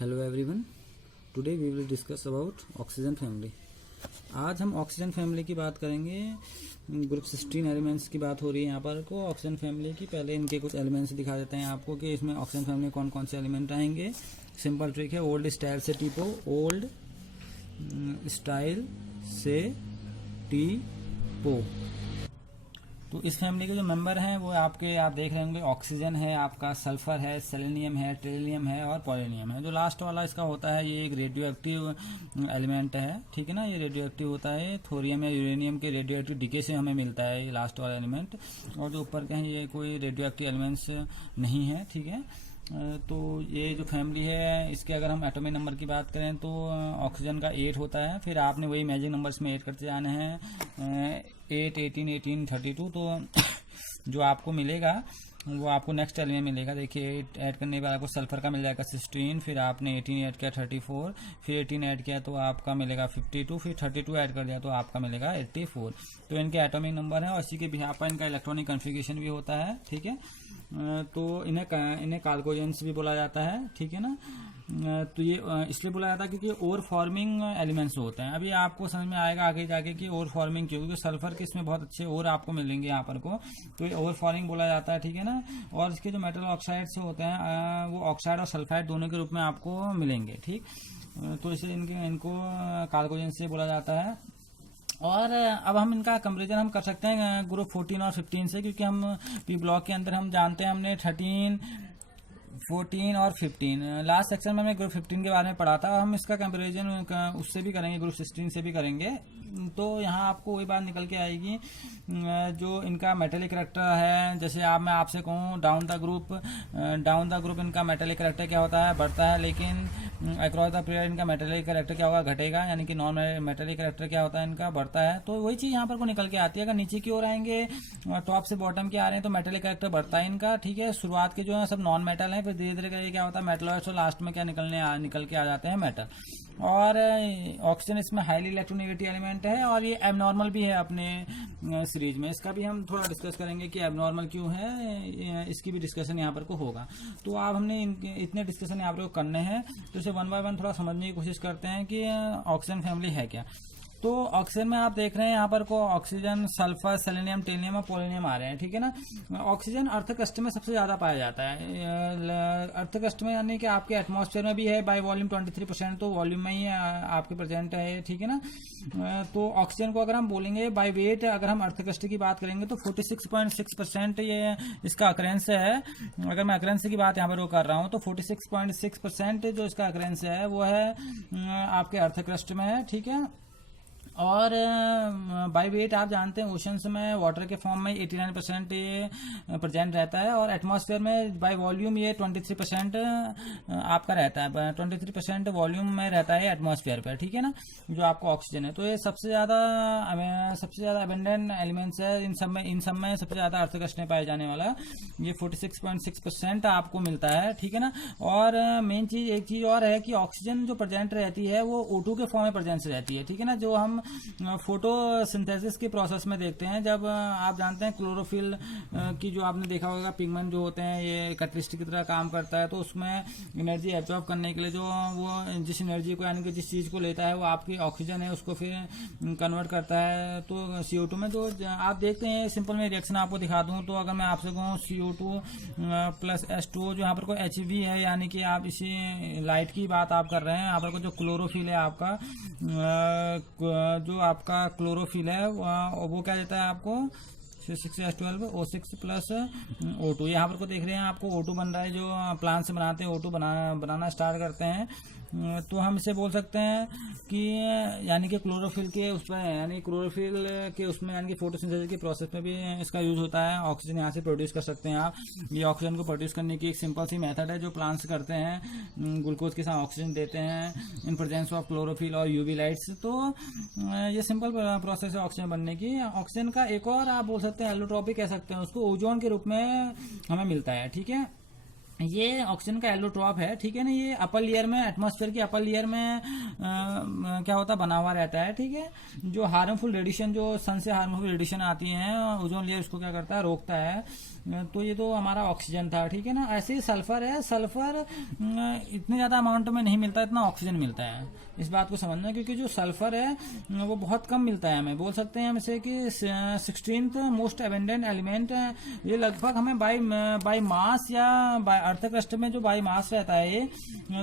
Hello everyone, today we will discuss about oxygen family. आज हम oxygen family की बात करेंगे। ग्रुप 16 एलिमेंट्स की बात हो रही है यहाँ पर को ऑक्सीजन फैमिली की। पहले इनके कुछ एलिमेंट्स दिखा देते हैं आपको कि इसमें ऑक्सीजन फैमिली में कौन कौन से एलिमेंट आएंगे। सिंपल ट्रिक है, ओल्ड स्टाइल से टीपो, ओल्ड स्टाइल से टीपो। तो इस फैमिली के जो मेंबर हैं वो आप देख रहे होंगे, ऑक्सीजन है, आपका सल्फर है, सेलेनियम है, ट्रिलियम है और पोलोनियम है। जो लास्ट वाला इसका होता है ये एक रेडियो एक्टिव एलिमेंट है, ठीक है ना। ये रेडियो एक्टिव होता है, थोरियम या यूरेनियम के रेडियो एक्टिव डीके से हमें मिलता है ये लास्ट वाला एलिमेंट। और जो ऊपर के हैं ये कोई रेडियो एक्टिव एलिमेंट्स नहीं है, ठीक है। तो ये जो फैमिली है इसके अगर हम एटॉमिक नंबर की बात करें तो ऑक्सीजन का 8 होता है। फिर आपने वही मैजिक नंबर्स में ऐड करते जाने हैं, 8, 18, 18, 32। तो जो आपको मिलेगा वो आपको नेक्स्ट एलिमेंट मिलेगा। देखिए 8 ऐड करने के बाद आपको सल्फर का मिल जाएगा 16, फिर आपने 18 ऐड किया 34, फिर 18 ऐड किया तो आपका मिलेगा 52, फिर 32 ऐड कर दिया तो आपका मिलेगा 84। तो इनके एटॉमिक नंबर है और इसी के बिहार पर इनका इलेक्ट्रॉनिक कन्फिगरेशन भी होता है, ठीक है। तो इन्हें कार्गोजेंस भी बोला जाता है, ठीक है ना। तो ये इसलिए बोला जाता है क्योंकि ओवर फॉर्मिंग एलिमेंट्स होते हैं। अभी आपको समझ में आएगा आगे जाके कि ओवर फॉर्मिंग क्यों, क्योंकि सल्फर के इसमें बहुत अच्छे और आपको मिलेंगे यहाँ पर को, तो ये ओवर फॉर्मिंग बोला जाता है, ठीक है ना। और इसके जो मेटल ऑक्साइड्स होते हैं वो ऑक्साइड और सल्फाइड दोनों के रूप में आपको मिलेंगे, ठीक। तो इसलिए इनको कार्गोजेंस से बोला जाता है। और अब हम इनका कंपेरिजन हम कर सकते हैं ग्रुप 14 और 15 से, क्योंकि हम पी ब्लॉक के अंदर हम जानते हैं हमने 13, 14 और 15 लास्ट सेक्शन में हमने ग्रुप 15 के बारे में पढ़ा था। हम इसका कंपैरिजन उससे भी करेंगे, ग्रुप 16 से भी करेंगे। तो यहाँ आपको वही बात निकल के आएगी जो इनका मेटेलिक कैरेक्टर है। जैसे मैं आपसे कहूँ डाउन द ग्रुप इनका मेटेलिक कैरेक्टर क्या होता है, बढ़ता है, लेकिन अक्रॉस द पीरियड इनका मेटेलिक कैरेक्टर क्या होगा, घटेगा। यानी कि नॉन मेटेलिक कैरेक्टर क्या होता है, इनका बढ़ता है। तो वही चीज़ यहाँ पर को निकल के आती है। अगर नीचे की ओर आएंगे, टॉप से बॉटम के आ रहे हैं, तो मेटेलिक कैरेक्टर बढ़ता है इनका, ठीक है। शुरुआत के जो है सब नॉन मेटल है, फिर धीरे धीरे करके क्या होता है मेटल, तो लास्ट में क्या निकल के आ जाते हैं मेटल। और ऑक्सीजन इसमें हाईली इलेक्ट्रोनेगेटिव एलिमेंट है और ये एबनॉर्मल भी है अपने सीरीज में। इसका भी हम थोड़ा डिस्कस करेंगे कि एबनॉर्मल क्यों है, इसकी भी डिस्कशन यहाँ पर को होगा। तो आप हमने इतने डिस्कशन यहाँ पर करने हैं, तो इसे वन बाय वन थोड़ा समझने की कोशिश करते हैं कि ऑक्सीजन फैमिली है क्या। तो ऑक्सीजन में आप देख रहे हैं यहाँ पर को ऑक्सीजन, सल्फर, सेलेनियम, टेलियम और पोलोनियम आ रहे हैं, ठीक है ना। ऑक्सीजन अर्थ क्रस्ट में सबसे ज्यादा पाया जाता है। अर्थ क्रस्ट में यानी कि आपके एटमॉस्फेयर में भी है बाय वॉल्यूम 23%, तो वॉल्यूम में ही आपके प्रेजेंट है, ठीक है ना। तो ऑक्सीजन को अगर हम बोलेंगे बाय वेट, अगर हम अर्थ क्रस्ट की बात करेंगे तो 46.6% ये इसका अकरेंस है। अगर मैं अकरेंस की बात यहाँ पर कर रहा हूँ तो 46.6% जो इसका अकरेंस है वो है आपके अर्थ क्रस्ट में है, ठीक है। और बाय वेट आप जानते हैं ओशंस में वाटर के फॉर्म में 89% ये प्रेजेंट रहता है। और एटमॉस्फेयर में बाय वॉल्यूम ये 23% आपका रहता है, 23% वॉल्यूम में रहता है एटमॉस्फेयर पर, ठीक है ना, जो आपका ऑक्सीजन है। तो ये सबसे ज्यादा अबेंडेंट एलिमेंट्स है। इन सब में सबसे ज्यादा अर्थ क्रस्ट में पाए जाने वाला ये 46.6% आपको मिलता है, ठीक है ना। और मेन चीज एक चीज और है कि ऑक्सीजन जो प्रेजेंट रहती है वो O2 के फॉर्म में प्रेजेंट रहती है, ठीक है ना। जो हम फोटोसिंथेसिस के प्रोसेस में देखते हैं, जब आप जानते हैं क्लोरोफिल की जो आपने देखा होगा पिगमेंट जो होते हैं ये कैटलिस्ट की तरह काम करता है। तो उसमें एनर्जी एब्जॉर्ब करने के लिए जो वो जिस एनर्जी को यानी कि जिस चीज को लेता है वो आपकी ऑक्सीजन है, उसको फिर कन्वर्ट करता है तो CO2 में। जो आप देखते हैं सिंपल में रिएक्शन आपको दिखा दूं तो अगर मैं आपसे कहूँ CO2 प्लस H2O, जो यहाँ पर कोई HV है, यानी कि आप इसी लाइट की बात आप कर रहे हैं। यहाँ पर जो क्लोरोफिल है आपका, जो आपका क्लोरोफिल है वो क्या देता है आपको 6H12 O6 प्लस O2। यहाँ पर को देख रहे हैं आपको O2 बन रहा है। जो प्लांट से बनाते हैं O2 बनाना स्टार्ट करते हैं, तो हम इसे बोल सकते हैं कि यानी कि क्लोरोफिल के उसमें, यानी क्लोरोफिल के उसमें यानी कि फोटोसिंथेसिस के प्रोसेस में भी इसका यूज होता है। ऑक्सीजन यहाँ से प्रोड्यूस कर सकते हैं आप। ये ऑक्सीजन को प्रोड्यूस करने की एक सिंपल सी मेथड है जो प्लांट्स करते हैं, ग्लूकोज के साथ ऑक्सीजन देते हैं इन प्रेजेंस ऑफ क्लोरोफिल और UV लाइट्स। तो ये सिंपल प्रोसेस है ऑक्सीजन बनने की। ऑक्सीजन का एक और आप बोल सकते हैं एलोट्रॉपिक कह सकते हैं उसको, ओजोन के रूप में हमें मिलता है, ठीक है। ये ऑक्सीजन का एलोट्रॉप है, ठीक है ना। ये अपर लेयर में, एटमॉस्फेयर की अपर लेयर में क्या होता है, बना हुआ रहता है, ठीक है। जो हार्मफुल रेडिएशन, जो सन से हार्मफुल रेडिएशन आती है, ओजोन लेयर उसको क्या करता है, रोकता है। तो ये तो हमारा ऑक्सीजन था, ठीक है ना। ऐसे ही सल्फर है, सल्फर इतने ज़्यादा अमाउंट में नहीं मिलता, इतना ऑक्सीजन मिलता है। इस बात को समझना, क्योंकि जो सल्फर है वो बहुत कम मिलता है हमें। बोल सकते हैं हम इसे कि 16th मोस्ट एबेंडेंट एलिमेंट। ये लगभग हमें बाई मास या बाय अर्थ क्रस्ट में जो बाई मास रहता है ये,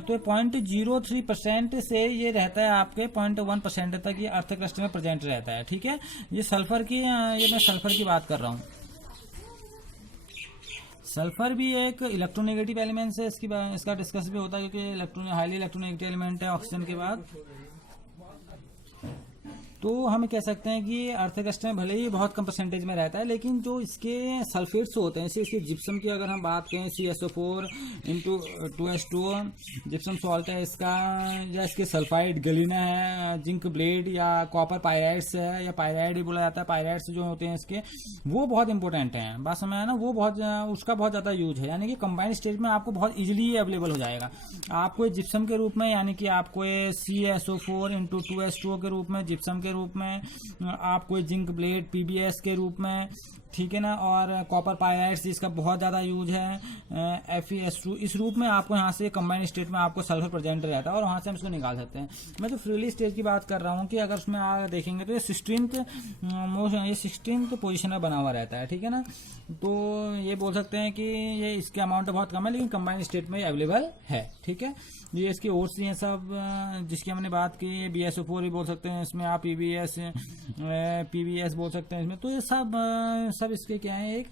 तो 0.03% से ये रहता है आपके 0.1% तक ये अर्थ क्रस्ट में प्रेजेंट रहता है, ठीक है। ये सल्फर की, ये मैं सल्फर की बात कर रहा हूँ। सल्फर भी एक इलेक्ट्रोनेगेटिव एलिमेंट है, इसका डिस्कस भी होता है, क्योंकि हाईली इलेक्ट्रोनेगेटिव एलिमेंट है ऑक्सीजन के बाद। तो हम कह सकते हैं कि अर्थ क्रस्ट में भले ही बहुत कम परसेंटेज में रहता है, लेकिन जो इसके सल्फेट्स होते हैं, इसके जिप्सम की अगर हम बात करें, CSO4 into 2H2O gypsum salt है इसका, या इसके सल्फाइड गलीना है, जिंक ब्लेड या कॉपर पायराइड्स है, या पायराइड भी बोला जाता है। पायराइड्स जो होते हैं इसके, वो बहुत इंपॉर्टेंट हैं, बात समझ है ना। वो बहुत, उसका बहुत ज़्यादा यूज है, यानी कि कंबाइंड स्टेज में आपको बहुत ईजिली अवेलेबल हो जाएगा। आपको जिप्सम के रूप में, यानी कि आपको CSO4 इंटू 2H2O के रूप में, जिप्सम के रूप में, आपको जिंक ब्लेड PBS के रूप में, ठीक है ना, और कॉपर पायराइड्स जिसका बहुत ज़्यादा यूज है, FeS2, इस रूप में आपको यहाँ से कंबाइंड स्टेट में आपको सल्फर प्रेजेंट रहता है, और वहाँ से हम इसको निकाल सकते हैं। मैं तो फ्रीली स्टेज की बात कर रहा हूँ कि अगर उसमें आप देखेंगे तो ये 16th पोजीशन में बना हुआ रहता है, ठीक है ना। तो ये बोल सकते हैं कि ये इसके अमाउंट बहुत कम है, लेकिन कंबाइंड स्टेट में अवेलेबल है, ठीक है। ये इसकी ओर्स हैं सब, जिसकी हमने बात की, BSO4 भी बोल सकते हैं इसमें आप, PBS बोल सकते हैं इसमें। तो ये सब इसके क्या है, एक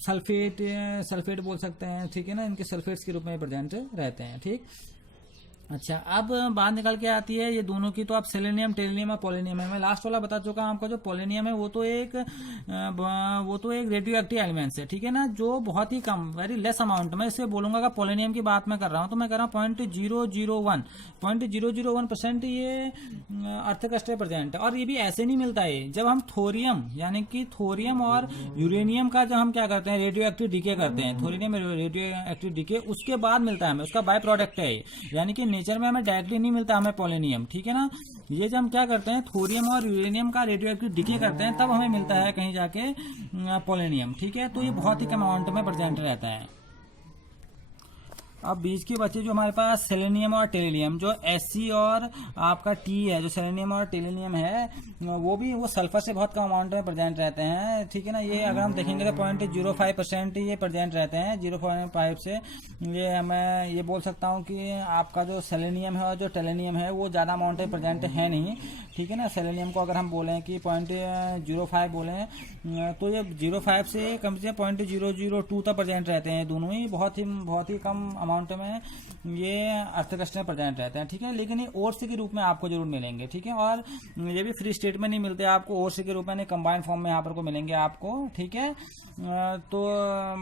सल्फेट बोल सकते हैं, ठीक है ना। इनके सल्फेट्स के रूप में प्रेजेंट रहते हैं, ठीक। अच्छा, अब बात निकल के आती है ये दोनों की, तो आप सेलेनियम, टेलिनियम और पोलेनियम है। मैं लास्ट वाला बता चुका हूं आपको। जो पोलेनियम है वो तो एक रेडियो एक्टिव एलिमेंट्स है, ठीक है ना, जो बहुत ही कम, वेरी लेस अमाउंट में, इससे बोलूंगा कि पोलेनियम की बात मैं कर रहा हूं, तो मैं कर रहा हूँ 0.001% ये अर्थ क्रस्ट में प्रेजेंट है। और ये भी ऐसे नहीं मिलता है, जब हम थोरियम, यानी कि थोरियम और यूरेनियम का जब हम क्या करते हैं, रेडियो एक्टिव डीके करते हैं, थोरियम रेडियो एक्टिव डीके, उसके बाद मिलता है हमें, उसका बाय प्रोडक्ट है, यानी कि नेचर में हमें डायरेक्टली नहीं मिलता हमें पोलेनियम, ठीक है ना। ये जब हम क्या करते हैं, थोरियम और यूरेनियम का रेडियो एक्टिव डीके करते हैं, तब हमें मिलता है कहीं जाके पोलेनियम, ठीक है। तो ये बहुत ही कम अमाउंट में प्रेजेंट रहता है। अब बीच के बचे जो हमारे पास सेलेनियम और टेलिनियम, जो Sc और आपका T है, जो सेलेनियम और टेलिनियम है, वो सल्फर से बहुत कम अमाउंट में प्रेजेंट रहते हैं, ठीक है ना। ये अगर हम देखेंगे तो 0.05% ये प्रेजेंट रहते हैं, 0.5 से। ये मैं ये बोल सकता हूँ कि आपका जो सेलेनियम है और जो टेलिनियम है वो ज़्यादा अमाउंट में प्रेजेंट है नहीं, ठीक है ना। सेलेनियम को अगर हम बोलें कि 0.05 बोलें, तो ये 0.5 से कम से 0.002 तक प्रेजेंट रहते हैं, दोनों ही बहुत ही कम अमाउंट में ये अर्थ क्रस्ट में प्रेजेंट रहते हैं, ठीक है। लेकिन ये ओर्स के रूप में आपको जरूर मिलेंगे, ठीक है। और ये भी फ्री स्टेट में नहीं मिलते आपको, ओर्स के रूप में कंबाइंड फॉर्म में यहाँ पर को मिलेंगे आपको, ठीक है। तो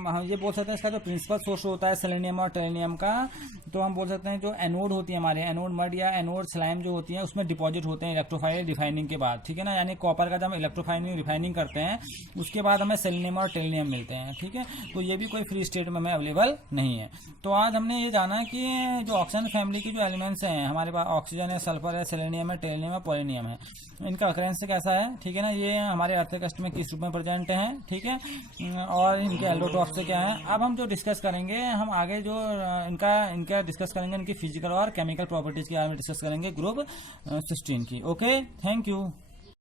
हम ये बोल सकते हैं इसका जो प्रिंसिपल सोर्स होता है सेलेनियम और टेलिनियम का, तो हम बोल सकते हैं जो एनोड होती है हमारे, एनोड मड या एनोड स्लाइम जो होती है, उसमें डिपॉजिट होते हैं इलेक्ट्रोफाइल रिफाइनिंग के बाद, ठीक है ना। यानी कॉपर का जब हम इलेक्ट्रोफाइनिंग रिफाइनिंग करते हैं, उसके बाद हमें सेलेनियम और टेलिनियम मिलते हैं, ठीक है। तो ये भी कोई फ्री स्टेट में हमें अवेलेबल नहीं है। तो आज हमने ये जाना कि जो ऑक्सीजन फैमिली की जो एलिमेंट्स हैं हमारे पास, ऑक्सीजन है, सल्फर है, सेलेनियम है, टेलिनियम है, पोलेनियम है, इनका अकरेंस कैसा है, ठीक है ना। ये हमारे अर्थ क्रस्ट में किस रूप में प्रेजेंट है, ठीक है, और इनके एलोट्रॉप से क्या है। अब हम जो डिस्कस करेंगे, हम आगे जो इनका डिस्कस करेंगे, इनकी फिजिकल और केमिकल प्रॉपर्टीज के बारे में डिस्कस करेंगे ग्रुप 16 की। Okay, thank you.